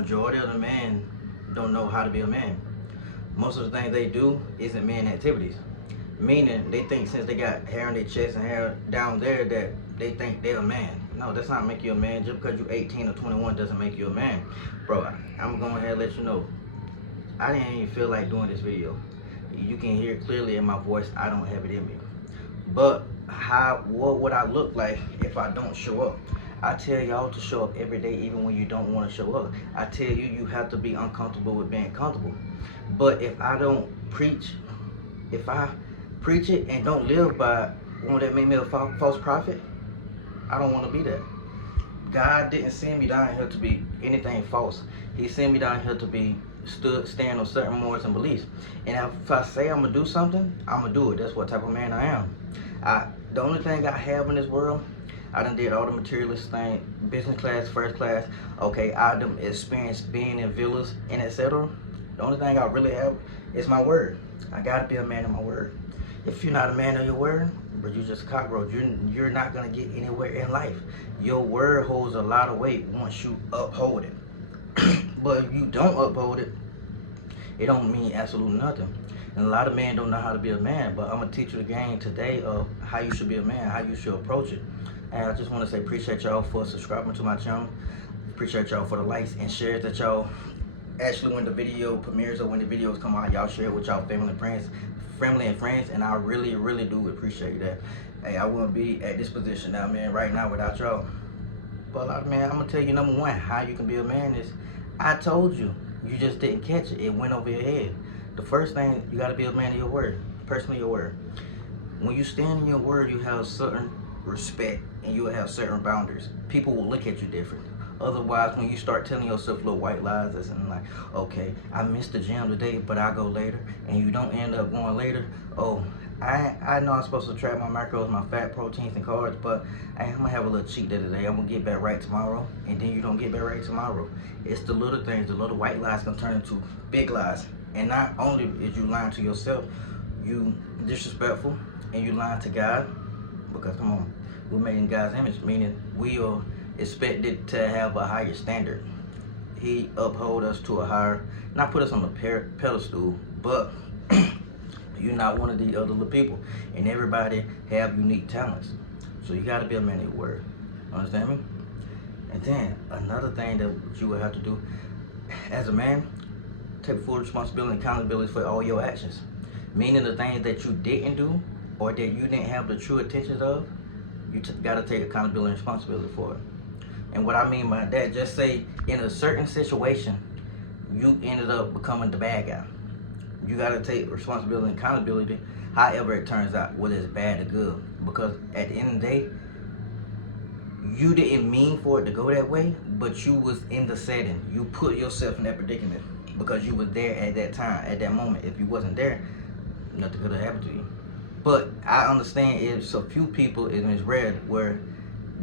majority of the men don't know how to be a man. Most of the things they do isn't man activities. Meaning they think since they got hair on their chest and hair down there that they think they're a man. No, that's not make you a man. Just because you're 18 or 21 doesn't make you a man. Bro, I'm going ahead and let you know. I didn't even feel like doing this video. You can hear clearly in my voice, I don't have it in me. But what would I look like if I don't show up? I tell y'all to show up every day even when you don't want to show up. I tell you, you have to be uncomfortable with being comfortable. But if I don't preach, if I preach it and don't live by, won't that make me a false prophet? I don't want to be that. God didn't send me down here to be anything false. He sent me down here to be stand on certain morals and beliefs. And if I say I'm gonna do something, I'm gonna do it. That's what type of man I am. The only thing I have in this world, I done did all the materialist thing, business class, first class. Okay, I done experienced being in villas and etc. The only thing I really have is my word. I gotta be a man of my word. If you're not a man of your word, but you're just a cockroach, you're not gonna get anywhere in life. Your word holds a lot of weight once you uphold it. But if you don't uphold it, it don't mean absolutely nothing. And a lot of men don't know how to be a man, but I'm gonna teach you the game today of how you should be a man, how you should approach it. And I just want to say appreciate y'all for subscribing to my channel. Appreciate y'all for the likes and shares that y'all actually when the video premieres or when the videos come out, y'all share it with y'all family and friends, and I really, really do appreciate that. Hey, I wouldn't be at this position now, man, right now without y'all. But man, I'm gonna tell you number one, how you can be a man is, I told you, you just didn't catch it. It went over your head. The first thing, you gotta be a man of your word, personally your word. When you stand in your word, you have certain respect and you will have certain boundaries. People will look at you different. Otherwise, when you start telling yourself little white lies, that's like, okay, I missed the gym today, but I'll go later, and you don't end up going later. Oh, I know I'm supposed to track my macros, my fat, proteins, and carbs, but I'm gonna have a little cheat day today. I'm gonna get back right tomorrow, and then you don't get back right tomorrow. It's the little things, the little white lies can turn into big lies. And not only is you lying to yourself, you disrespectful, and you lying to God, because come on, we're made in God's image, meaning we are expected to have a higher standard. He uphold us to a higher, not put us on a pedestal, but you're not one of the other little people, and everybody have unique talents. So you got to be a man of your word. Understand me? And then another thing that you will have to do as a man, take full responsibility and accountability for all your actions. Meaning the things that you didn't do or that you didn't have the true intentions of, you got to take accountability and responsibility for it. And what I mean by that, just say in a certain situation, you ended up becoming the bad guy. You got to take responsibility and accountability, however it turns out, whether it's bad or good. Because at the end of the day, you didn't mean for it to go that way, but you was in the setting. You put yourself in that predicament because you was there at that time, at that moment. If you wasn't there, nothing could have happened to you. But I understand it's a few people, and it's rare, where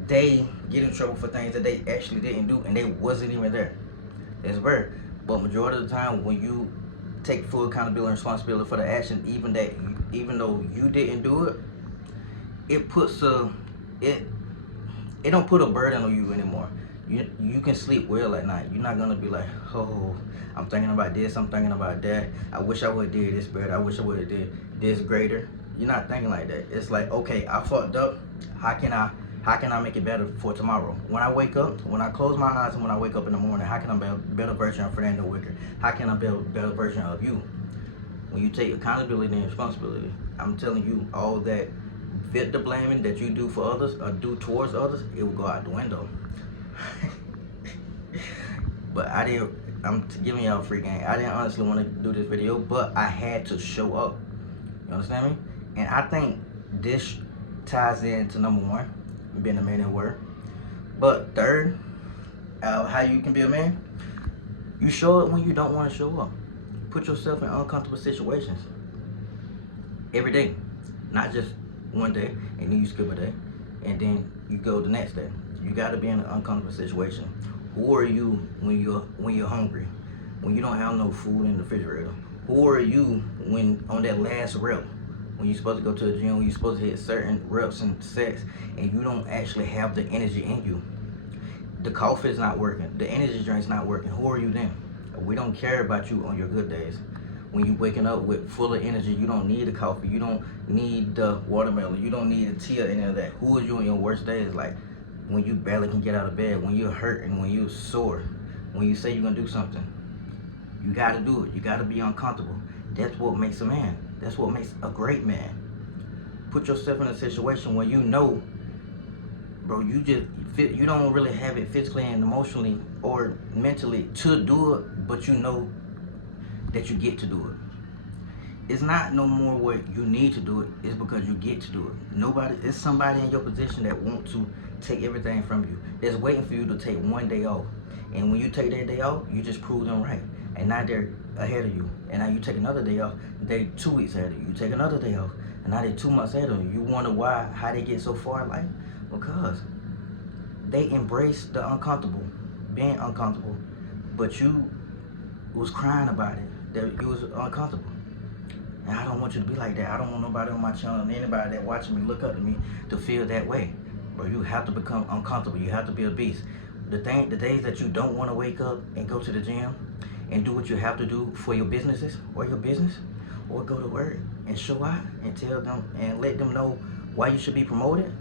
they get in trouble for things that they actually didn't do and they wasn't even there. It's rare. But majority of the time, when you take full accountability and responsibility for the action, even though you didn't do it, it puts it don't put a burden on you anymore. You can sleep well at night. You're not gonna be like, oh, I'm thinking about this, I'm thinking about that. I wish I would have did this better. I wish I would have did this greater. You're not thinking like that. It's like, okay, I fucked up. How can I make it better for tomorrow? When I wake up, when I close my eyes and when I wake up in the morning, how can I be a better version of Fernando Wicker? How can I be a better version of you? When you take accountability and responsibility, I'm telling you, all that victim blaming that you do for others or do towards others, it will go out the window. But I'm giving y'all a free game. I didn't honestly want to do this video, but I had to show up. You understand me? And I think this ties into number one, being a man at work. But third, how you can be a man, you show up when you don't want to show up. Put yourself in uncomfortable situations every day, not just one day and then you skip a day and then you go the next day. You got to be in an uncomfortable situation. Who are you when you're hungry, when you don't have no food in the refrigerator? Who are you when on that last rep, when you're supposed to go to the gym, when you're supposed to hit certain reps and sets, and you don't actually have the energy in you? The coffee's not working, the energy drink's not working. Who are you then? We don't care about you on your good days. When you waking up with full of energy, you don't need the coffee, you don't need the watermelon, you don't need the tea or any of that. Who are you on your worst days? Like when you barely can get out of bed, when you're hurt and when you're sore, when you say you're gonna do something, you gotta do it. You gotta be uncomfortable. That's what makes a man. That's what makes a great man. Put yourself in a situation where you know, bro, you don't really have it physically and emotionally or mentally to do it, but you know that you get to do it. It's not no more what you need to do it, it's because you get to do it. It's somebody in your position that want to take everything from you. That's waiting for you to take one day off. And when you take that day off, you just prove them right. And now they're ahead of you. And now you take another day off, they 2 weeks ahead of you. You take another day off, and now they're 2 months ahead of you. You wonder how they get so far in life? Because they embrace the uncomfortable, being uncomfortable, but you was crying about it, that you was uncomfortable. And I don't want you to be like that. I don't want nobody on my channel and anybody that watching me look up to me to feel that way. Bro, you have to become uncomfortable. You have to be a beast. The days that you don't want to wake up and go to the gym and do what you have to do for your businesses or your business, or go to work and show out and tell them and let them know why you should be promoted.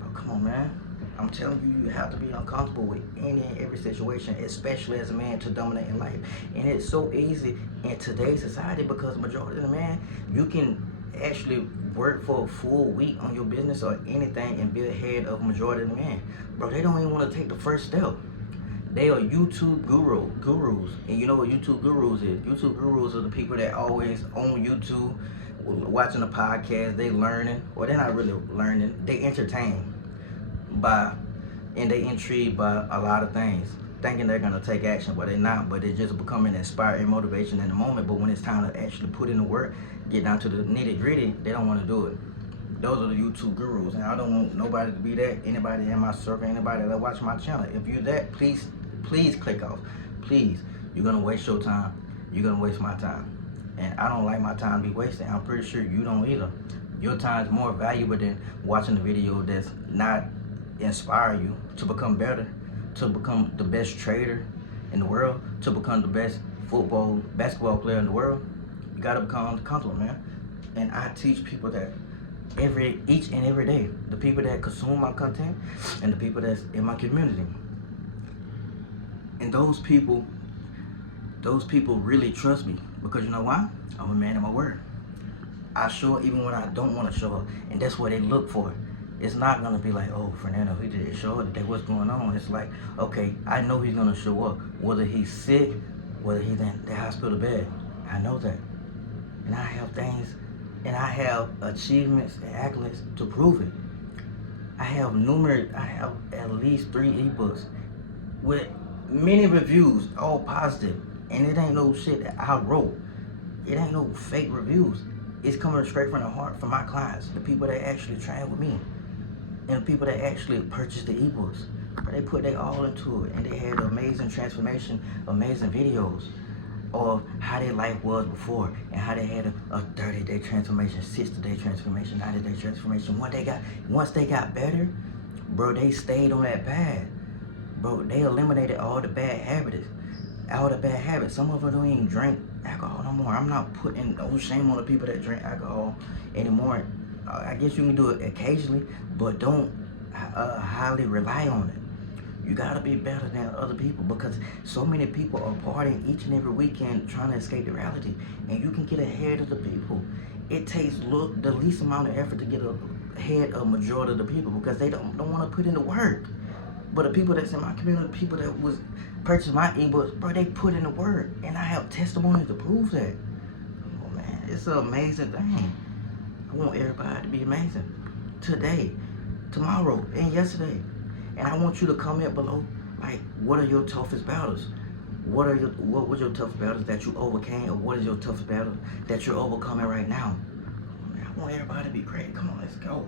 Bro, come on, man. I'm telling you, you have to be uncomfortable with any and every situation, especially as a man, to dominate in life. And it's so easy in today's society because majority of the man, you can actually work for a full week on your business or anything and be ahead of majority of the men. Bro, they don't even want to take the first step. They are YouTube gurus. And you know what YouTube gurus is? YouTube gurus are the people that always on YouTube, watching a podcast, they learning, or they're not really learning, they entertain and they intrigued by a lot of things, thinking they're gonna take action, but they're not. But they're just becoming inspired and motivation in the moment. But when it's time to actually put in the work, get down to the nitty gritty, they don't want to do it. Those are the YouTube gurus, and I don't want nobody to be that. Anybody in my circle, anybody that watch my channel, if you're that, please click off. Please, you're gonna waste your time. You're gonna waste my time, and I don't like my time to be wasted. I'm pretty sure you don't either. Your time is more valuable than watching the video that's not inspire you to become better, to become the best trader in the world, to become the best basketball player in the world. You gotta become comfortable, man. And I teach people that each and every day. The people that consume my content and the people that's in my community. And those people really trust me, because you know why? I'm a man of my word. I show up even when I don't want to show up, and that's what they look for. It's not gonna be like, oh, Fernando, he didn't show up today, what's going on? It's like, okay, I know he's gonna show up, whether he's sick, whether he's in the hospital bed. I know that. And I have things, and I have achievements and accolades to prove it. I have at least 3 ebooks with many reviews, all positive. And it ain't no shit that I wrote. It ain't no fake reviews. It's coming straight from the heart from my clients, the people that actually train with me, and the people that actually purchase the ebooks. But they put their all into it, and they had amazing transformation, amazing videos of how their life was before, and how they had a 30-day transformation, 60-day transformation, 90-day transformation. Once they got better, bro, they stayed on that path. Bro, they eliminated all the bad habits. Some of them don't even drink alcohol no more. I'm not putting no shame on the people that drink alcohol anymore. I guess you can do it occasionally, but don't highly rely on it. You gotta be better than other people, because so many people are partying each and every weekend trying to escape the reality, and you can get ahead of the people. It takes the least amount of effort to get ahead of majority of the people, because they don't want to put in the work. But the people that's in my community, the people that was purchased my ebooks, bro, they put in the work, and I have testimony to prove that. Oh man, it's an amazing thing. I want everybody to be amazing today, tomorrow, and yesterday. And I want you to comment below, like, what are your toughest battles? What was your toughest battles that you overcame, or what is your toughest battle that you're overcoming right now? Man, I want everybody to be great. Come on, let's go.